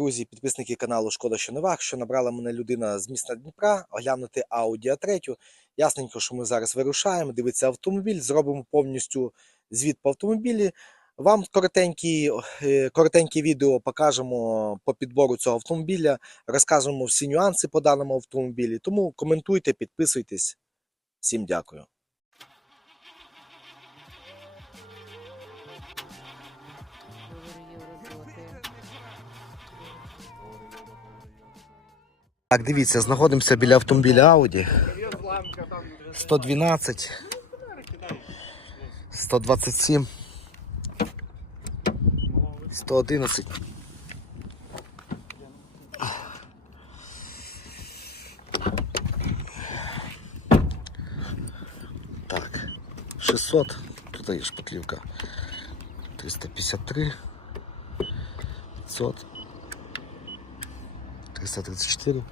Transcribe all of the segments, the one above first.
друзі, підписники каналу Шкода, що не вах, що набрала мене людина з міста Дніпра, оглянути Audi A3. Ясненько, що ми зараз вирушаємо, дивитися автомобіль, зробимо повністю звіт по автомобілі. Вам коротенькі, е, коротеньке відео покажемо по підбору цього автомобіля, розкажемо всі нюанси по даному автомобілі. Тому коментуйте, підписуйтесь. Всім дякую. Так, дивіться, знаходимося біля автомобіля Audi. 112, 127, 111. Так, 600, тут є шпатлівка. 353, 500, 334.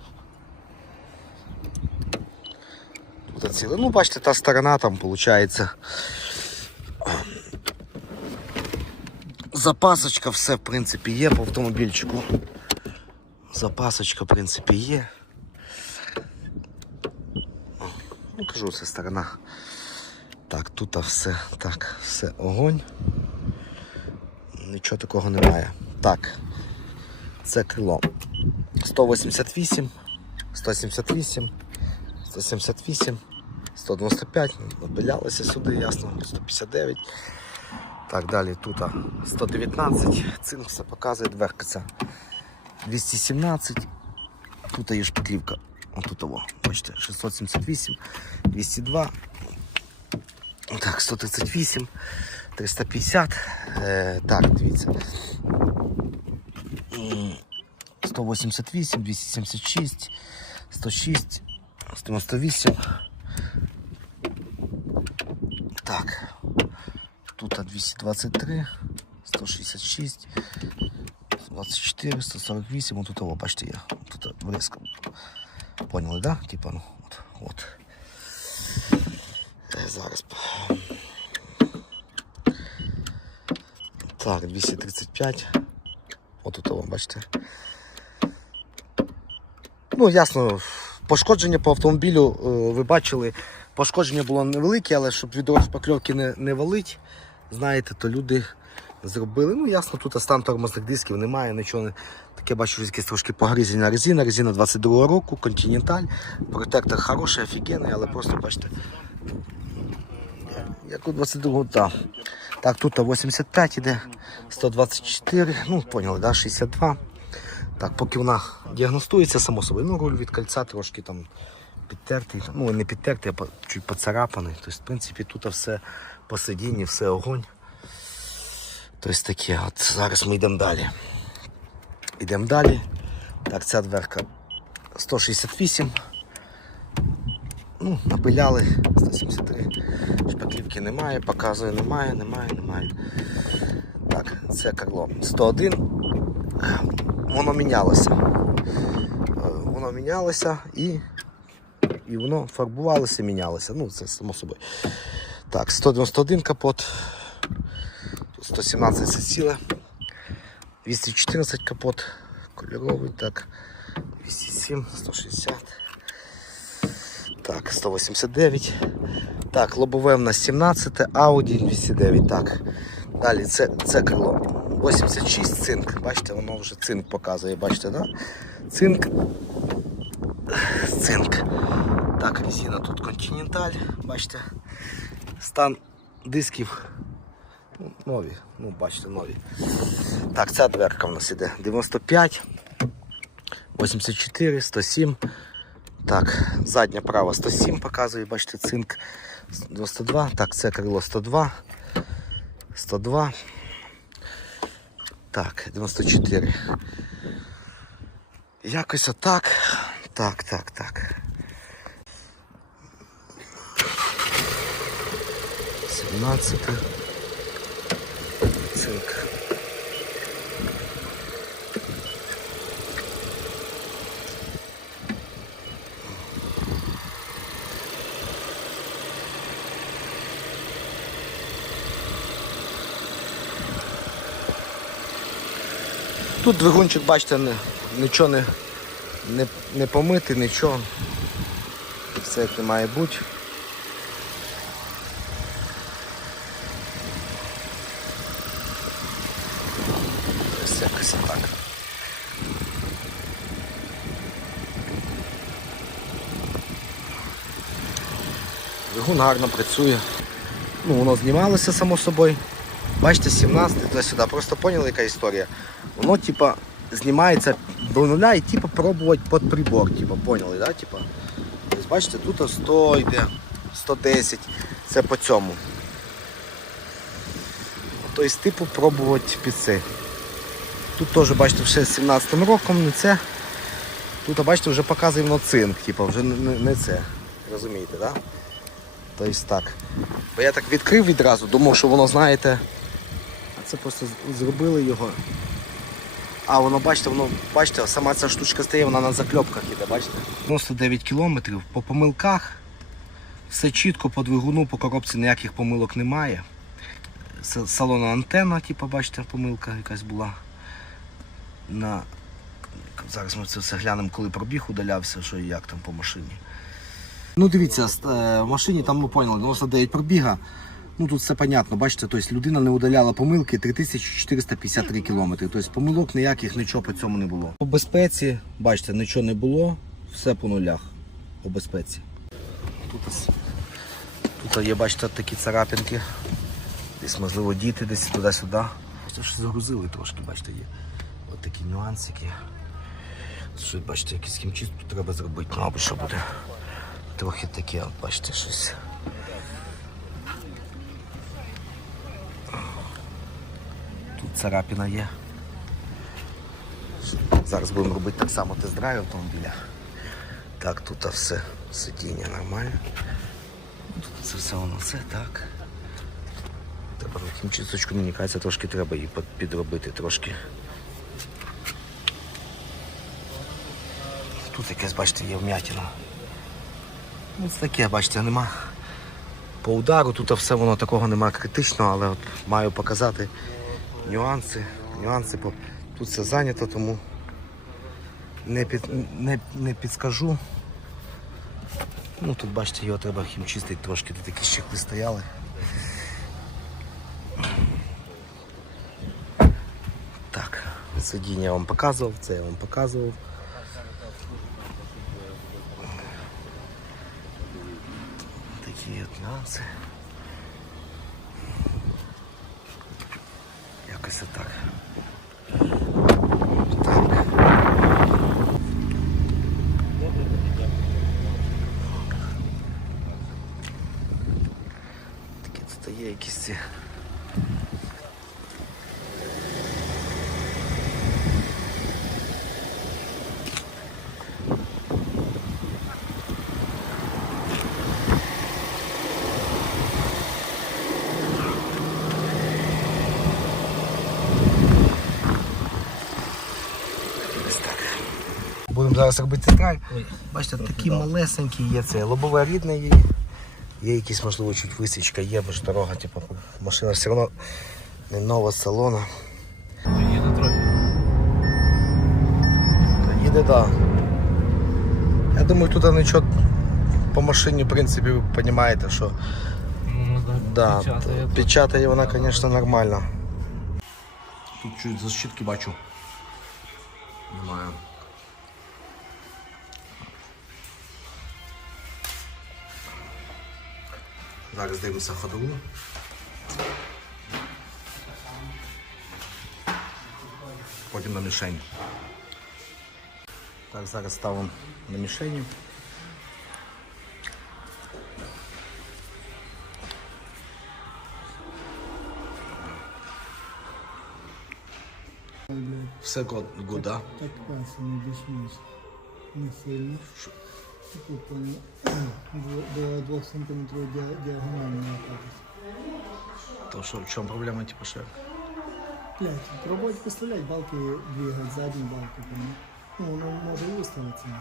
Тут ціле. Ну, бачите, та сторона там виходить. Запасочка, все, в принципі, є по автомобільчику. Запасочка, в принципі, є. Ну, кажу, це сторона. Так, тут все, так, все, огонь. Нічого такого немає. Так, це крило. 188, 178, 178, 195, напилялися сюди, ясно, 159. Так, далі тут 119, цинк все показує, дверка ця 217, тут є шпаклівка, отут того, бачите, 678, 202, так, 138, 350, е, так, дивіться. М, 188, 276, 106, 98. Так. Тут 223, 166, 24, 148. Отут того, бачите, є. Тут близько. Поняли, да? Типа, ну, от. от. Е, Зараз. Так, 235. Отут того, бачите. Ну, ясно, пошкодження по автомобілю, е, ви бачили, пошкодження було невелике, але щоб від розпакльовки не, не валить, знаєте, то люди зробили. Ну, ясно, тут стан тормозних дисків немає, нічого не. Таке бачу, якесь трошки погрізена резина, резина 22 року, континенталь, протектор хороший, офігенний, але просто бачите. Як у 22 так. Так, тут 85 іде, 124, ну, поняли, да, 62. Так, поки вона діагностується, само собою. Ну, руль від кольця трошки там підтертий. Ну, не підтертий, а чуть поцарапаний. Тобто, в принципі, тут все по сидінні, все огонь. Тобто таке. От зараз ми йдемо далі. Йдемо далі. Так, ця дверка 168. Ну, напиляли 173. Шпаклівки немає, показує, немає, немає, немає. Так, це крило 101 воно мінялося. Е, Воно мінялося і, і воно фарбувалося, мінялося. Ну, це само собою. Так, 191 капот. 117 це ціле. 214 капот. Кольоровий, так. 207, 160. Так, 189. Так, лобове в нас 17, Audi 209. Так. Далі це, це крило. 86 цинк. Бачите, воно вже цинк показує, бачите, да? Цинк. Цинк. Так, резина тут континенталь, бачите. Стан дисків нові. Ну, бачите, нові. Так, ця дверка в нас іде 95, 84, 107. Так, задня права 107 показує, бачите, цинк 92. Так, це крило 102. 102. Так, 94. Якось отак. Так, так, так. 17. Цинк. Тут двигунчик, бачите, нічого не, не, не помити, нічого. Все як не має бути. Ось якось. Двигун гарно працює. Ну, воно знімалося само собою. Бачите, 17 туди-сюди. Просто поняли, яка історія. Воно, типа, знімається до нуля і типа пробувати під прибор, типа, поняли, да? Типа. Тобто, бачите, тут 100 йде, 110. Це по цьому. Тобто, типу, пробувати під цей. Тут теж, бачите, ще з 17 роком, не це. Тут, бачите, вже показує воно цинк, типу, вже не, не, це. Розумієте? Да? Тобто так. Бо я так відкрив відразу, думав, що воно, знаєте, а це просто зробили його. А воно, бачите, воно, бачите, сама ця штучка стає, вона на закльопках іде, бачите? 99 кілометрів по помилках. Все чітко по двигуну, по коробці ніяких помилок немає. С- Салонна антенна, типу, бачите, помилка якась була. На... Зараз ми це все глянемо, коли пробіг удалявся, що і як там по машині. Ну дивіться, е, в машині там ми поняли, 99 пробіга. Ну тут все понятно, бачите, тобто людина не удаляла помилки 3453 кілометри. Тобто помилок ніяких нічого по цьому не було. По безпеці, бачите, нічого не було, все по нулях. По безпеці. Тут, тут є, бачите, такі царапинки. Десь, можливо, діти, десь туди-сюди. Це ж загрузили трошки, бачите, є. Ось такі нюансики. Що, бачите, якийсь хімчистку треба зробити, або що буде. Трохи таке, от бачите, щось. Тут царапина є. Зараз будемо робити так само тест-драйв автомобіля. Так, тут все сидіння нормально. Тут це все воно все так. Треба на хімчисточку, мені кажеться, трошки треба її підробити трошки. Тут якесь, бачите, є вмятина. Ну, це таке, бачите, нема. По удару тут все воно такого нема критичного, але от маю показати нюанси. Нюанси по... Тут все зайнято, тому не, під... не, не підскажу. Ну тут бачите, його треба хімчистити трошки, тут такі щекли стояли. Так, сидіння я вам показував, це я вам показував. Такі от нюанси. Якось так. Так. Такі тут є якісь ці. Ось так. Будемо зараз робити трай. Бачите, такі малесенькі є це. Лобове рідне є. Є якісь, можливо, чуть висічка є, бо ж дорога, типу, машина все одно не нова салона. Їде трохи. Та їде, так. Да. Я думаю, тут нічого по машині, в принципі, ви розумієте, що Ну, да, печатає. печатає вона, звісно, нормально. Тут чуть защитки бачу. Немає. Зараз дивимося ходову. Потім на мішень. Так, зараз ставимо на мішені. Все гуд, да? Так пасано більш-менш не сильно. Типу, до 2 см діагонально окатись. То що, в чому проблема, типу, ще? Блять, пробують поставлять балки двигать, задню балку, понял? Ну, воно може виставитися.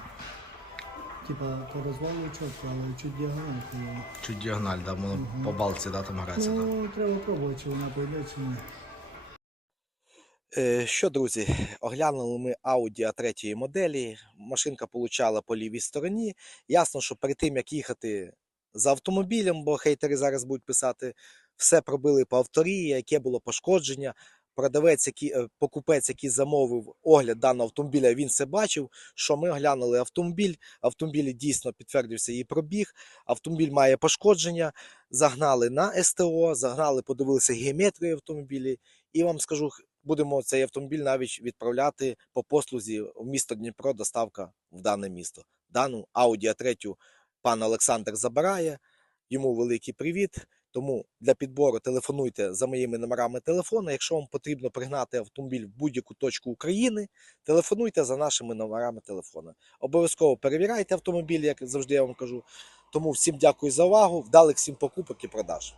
Типа, по розвалу чітко, але чуть діагональ хуйово. Чуть діагональ, да, воно по балці, да, там грається, да. Ну, треба пробувати, чи вона пойде, чи ні. Е, Що, друзі, оглянули ми Audi A3 моделі. Машинка получала по лівій стороні. Ясно, що перед тим, як їхати за автомобілем, бо хейтери зараз будуть писати, все пробили по авторії, яке було пошкодження. Продавець, який, е, покупець, який замовив огляд даного автомобіля, він все бачив. Що ми оглянули автомобіль. Автомобіль дійсно підтвердився її пробіг. Автомобіль має пошкодження. Загнали на СТО, загнали, подивилися геометрію автомобілі. І вам скажу, будемо цей автомобіль навіть відправляти по послузі в місто Дніпро, доставка в дане місто. Дану Audi A3 пан Олександр забирає. Йому великий привіт. Тому для підбору телефонуйте за моїми номерами телефону. Якщо вам потрібно пригнати автомобіль в будь-яку точку України, телефонуйте за нашими номерами телефону. Обов'язково перевіряйте автомобіль, як завжди я вам кажу. Тому всім дякую за увагу. Вдалих всім покупок і продаж.